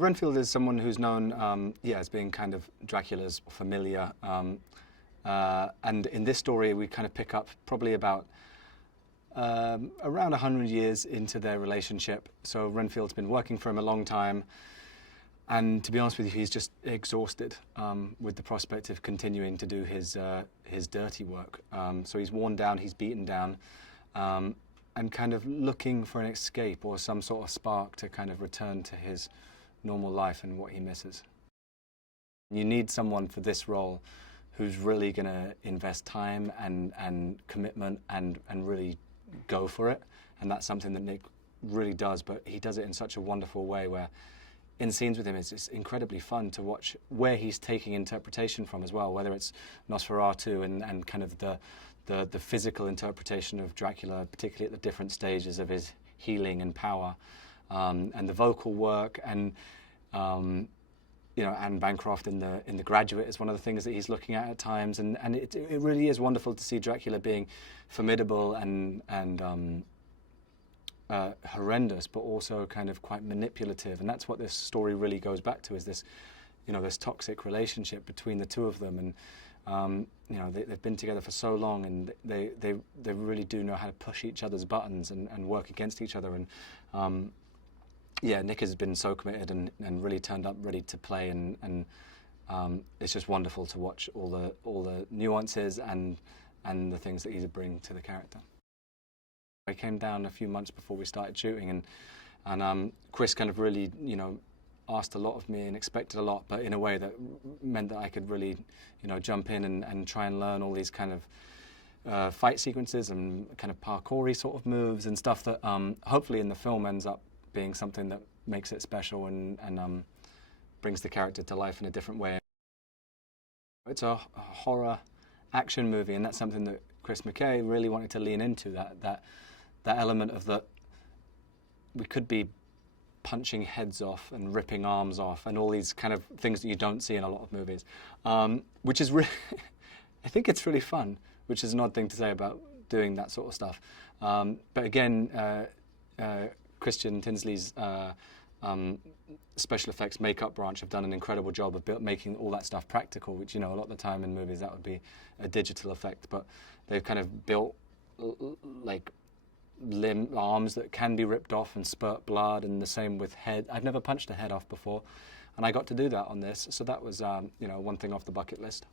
Renfield is someone who's known, as being kind of Dracula's familiar, and in this story we kind of pick up probably about around 100 years into their relationship. So Renfield's been working for him a long time, and to be honest with you, he's just exhausted with the prospect of continuing to do his dirty work. So he's worn down, he's beaten down, and kind of looking for an escape or some sort of spark to kind of return to his normal life and what he misses. You need someone for this role who's really going to invest time and commitment and really go for it. And that's something that Nick really does, but he does it in such a wonderful way where in scenes with him it's incredibly fun to watch where he's taking interpretation from as well, whether it's Nosferatu and kind of the physical interpretation of Dracula, particularly at the different stages of his healing and power, and the vocal work, and Anne Bancroft in the Graduate is one of the things that he's looking at times, and it really is wonderful to see Dracula being formidable and horrendous, but also kind of quite manipulative, and that's what this story really goes back to, is this, this toxic relationship between the two of them, and they've been together for so long, and they really do know how to push each other's buttons and work against each other, and Nick has been so committed and really turned up ready to play, and it's just wonderful to watch all the nuances and the things that he's bringing to the character. I came down a few months before we started shooting, and Chris kind of really asked a lot of me and expected a lot, but in a way that meant that I could really jump in and try and learn all these kind of fight sequences and kind of parkour-y sort of moves and stuff that hopefully in the film ends up being something that makes it special and brings the character to life in a different way. It's a horror action movie, and that's something that Chris McKay really wanted to lean into, that element of that we could be punching heads off and ripping arms off and all these kind of things that you don't see in a lot of movies, which is really, I think it's really fun, which is an odd thing to say about doing that sort of stuff. But again, Christian Tinsley's special effects makeup branch have done an incredible job of making all that stuff practical, which, a lot of the time in movies that would be a digital effect, but they've kind of built like arms that can be ripped off and spurt blood, and the same with head. I've never punched a head off before, and I got to do that on this, so that was one thing off the bucket list.